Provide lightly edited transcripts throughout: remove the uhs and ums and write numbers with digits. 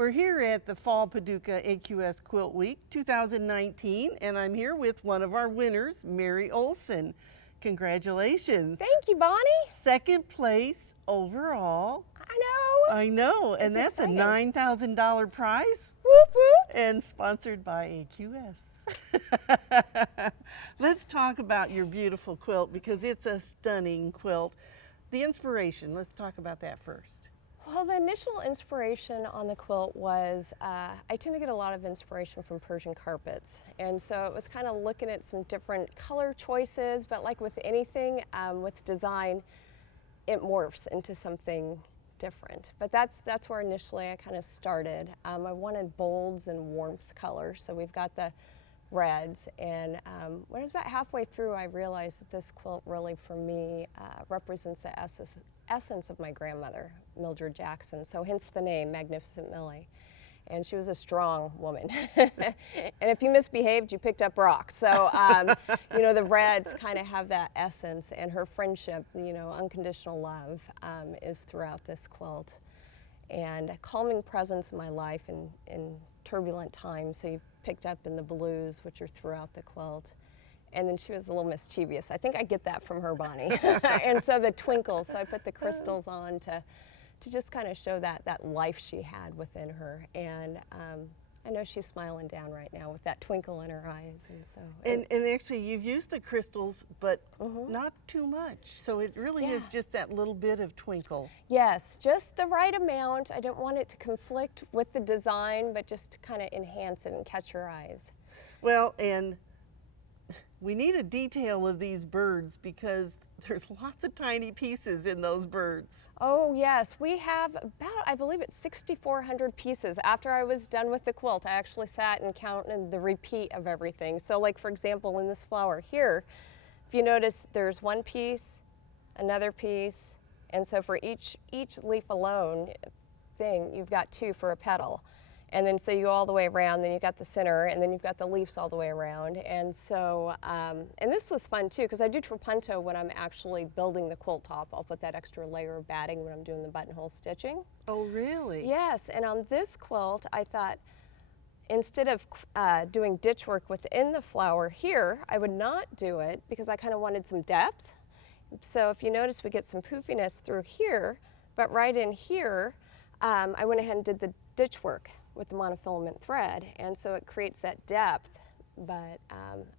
We're here at the Fall Paducah AQS Quilt Week 2019, and I'm here with one of our winners, Mary Olson. Congratulations. Thank you, Bonnie. Second place overall. I know. I know, and that's exciting. a $9,000 prize. Whoop, whoop. And sponsored by AQS. Let's talk about your beautiful quilt because it's a stunning quilt. The inspiration, let's talk about that first. Well, the initial inspiration on the quilt was, I tend to get a lot of inspiration from Persian carpets. And so it was kind of looking at some different color choices, but like with anything, with design, it morphs into something different. But that's where initially I kind of started. I wanted bolds and warmth colors, so we've got the reds, and when I was about halfway through, I realized that this quilt really, for me, represents the essence of my grandmother, Mildred Jackson, so hence the name, Magnificent Millie. And she was a strong woman. And if you misbehaved, you picked up rocks. So, you know, the reds kind of have that essence, and her friendship, you know, unconditional love is throughout this quilt. And a calming presence in my life in turbulent times, so you picked up in the blues, which are throughout the quilt. And then she was a little mischievous. I think I get that from her, Bonnie. And so the twinkles, so I put the crystals on to just kind of show that life she had within her. And I know she's smiling down right now with that twinkle in her eyes. And so. And actually, you've used the crystals, but not too much. So it really is just that little bit of twinkle. Yes, just the right amount. I didn't want it to conflict with the design, but just to kind of enhance it and catch your eyes. Well, and we need a detail of these birds because there's lots of tiny pieces in those birds. Oh yes, we have about, I believe it's 6,400 pieces. After I was done with the quilt, I actually sat and counted the repeat of everything. So like, for example, in this flower here, if you notice, there's one piece, another piece, and so for each leaf alone thing, you've got two for a petal. And then so you go all the way around, then you've got the center, and then you've got the leaves all the way around. And so, and this was fun too, because I do trapunto when I'm actually building the quilt top. I'll put that extra layer of batting when I'm doing the buttonhole stitching. Oh, really? Yes, and on this quilt, I thought, instead of doing ditch work within the flower here, I would not do it because I kind of wanted some depth. So if you notice, we get some poofiness through here, but right in here, I went ahead and did the ditch work with the monofilament thread, and so it creates that depth, but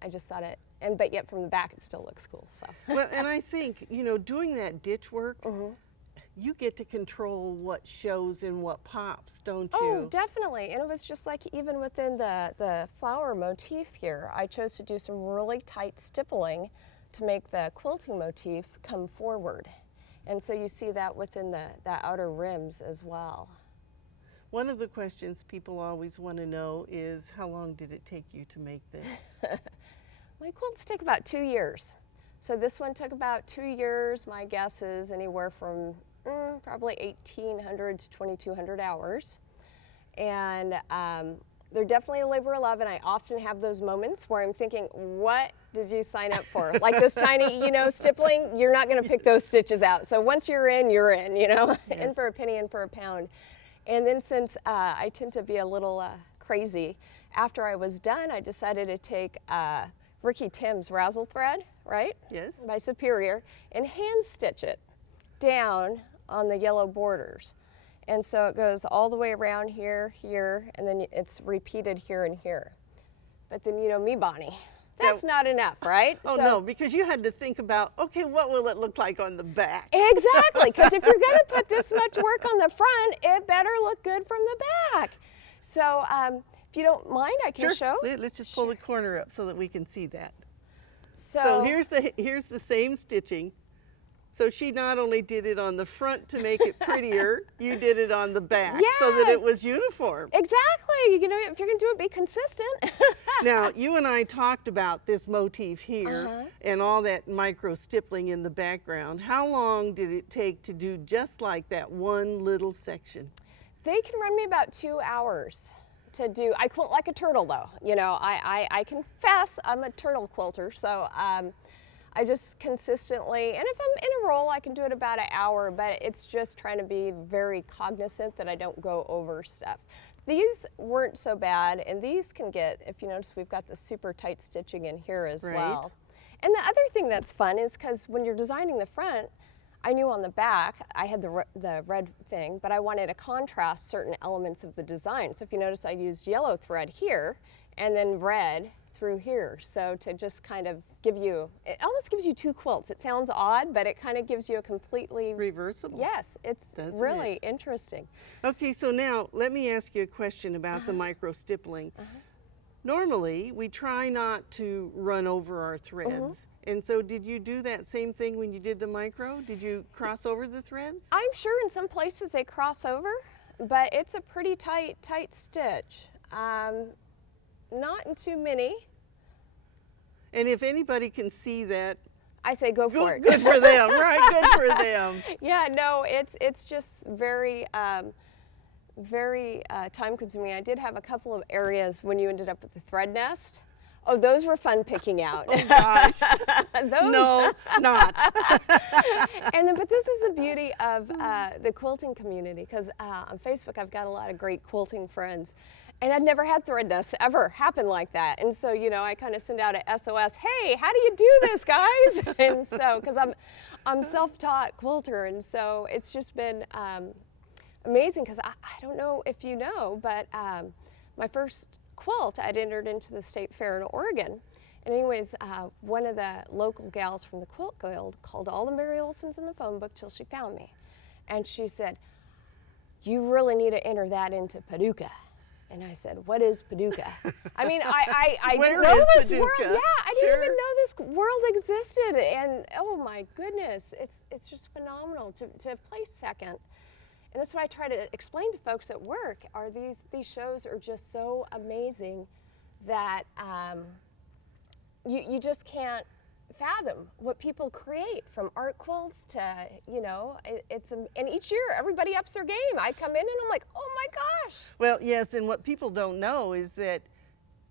I just thought it, but yet from the back it still looks cool. So. Well, and I think, you know, doing that ditch work, you get to control what shows and what pops, don't you? Oh, definitely, and it was just like even within the flower motif here, I chose to do some really tight stippling to make the quilting motif come forward, and so you see that within the outer rims as well. One of the questions people always want to know is, how long did it take you to make this? My quilts take about 2 years. So this one took about 2 years. My guess is anywhere from probably 1,800 to 2,200 hours. And they're definitely a labor of love, and I often have those moments where I'm thinking, what did you sign up for? Like this tiny, you know, stippling, you're not going to pick those stitches out. So once you're in, you know, in for a penny, in for a pound. And then since I tend to be a little crazy, after I was done, I decided to take Ricky Tim's razzle thread, right? Yes. By Superior, and hand stitch it down on the yellow borders. And so it goes all the way around here, here, and then it's repeated here and here. But then, you know me, Bonnie, that's not enough, right? Oh, so, no, because you had to think about, okay, what will it look like on the back? Exactly, because if you're going to put this much work on the front, it better look good from the back. So if you don't mind, I can show. Let's just pull the corner up so that we can see that. So here's the same stitching. So she not only did it on the front to make it prettier, you did it on the back so that it was uniform. Exactly. You know, if you're going to do it, be consistent. Now, you and I talked about this motif here and all that micro stippling in the background. How long did it take to do just like that one little section? They can run me about 2 hours to do. I quilt like a turtle, though. You know, I confess I'm a turtle quilter, so I just consistently, and if I'm in a roll, I can do it about an hour, but it's just trying to be very cognizant that I don't go over stuff. These weren't so bad, and these can get, if you notice, we've got the super tight stitching in here as well. And the other thing that's fun is because when you're designing the front, I knew on the back, I had the red thing, but I wanted to contrast certain elements of the design. So if you notice, I used yellow thread here, and then red through here. So to just kind of give you, it almost gives you two quilts. It sounds odd, but it kind of gives you a completely reversible. Yes, it's really interesting. Okay, so now let me ask you a question about the micro stippling. Normally, we try not to run over our threads. And so did you do that same thing when you did the micro? Did you cross over the threads? I'm sure in some places they cross over, but it's a pretty tight stitch. Not in too many. And if anybody can see that, I say go for it. Good for them, right? Good for them. Yeah, no, it's just very, very time consuming. I did have a couple of areas when you ended up with the thread nest. Oh, those were fun picking out. Oh gosh. No, not. But this is the beauty of the quilting community, because on Facebook I've got a lot of great quilting friends. And I'd never had thread nests ever happen like that. And so, you know, I kind of send out a SOS, hey, how do you do this, guys? And so, because I'm self-taught quilter, and so it's just been amazing, because I don't know if you know, but my first quilt, I'd entered into the state fair in Oregon. And anyways, one of the local gals from the Quilt Guild called all the Mary Olsons in the phone book till she found me. And she said, you really need to enter that into Paducah. And I said, what is Paducah? I mean, I didn't know this world. Yeah, I didn't even know this world existed. And oh my goodness, it's just phenomenal to place second. And that's what I try to explain to folks at work, are these shows are just so amazing that you just can't fathom what people create, from art quilts to, you know, and each year everybody ups their game. I come in and I'm like, oh my gosh. Well, yes, and what people don't know is that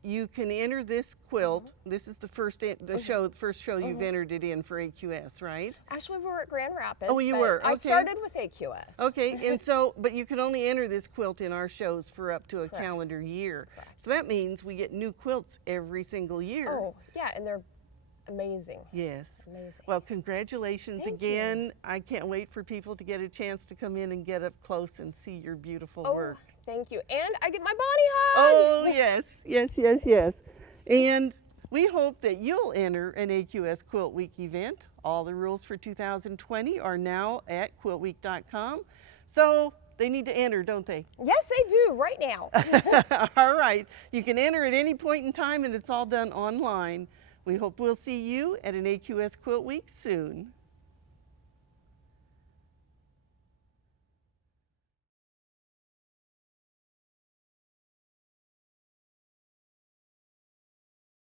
you can enter this quilt. This is the first show you've entered it in for AQS, right? Actually, we were at Grand Rapids. Oh, you were. Okay. I started with AQS. Okay, and so, but you can only enter this quilt in our shows for up to a calendar year. Correct. So that means we get new quilts every single year. Oh, yeah, and they're amazing. Yes. Amazing. Well, congratulations again. You. I can't wait for people to get a chance to come in and get up close and see your beautiful work. Thank you. And I get my body hug. Oh, yes, yes, yes, yes. And we hope that you'll enter an AQS Quilt Week event. All the rules for 2020 are now at quiltweek.com. So they need to enter, don't they? Yes, they do, right now. All right. You can enter at any point in time, and it's all done online. We hope we'll see you at an AQS Quilt Week soon.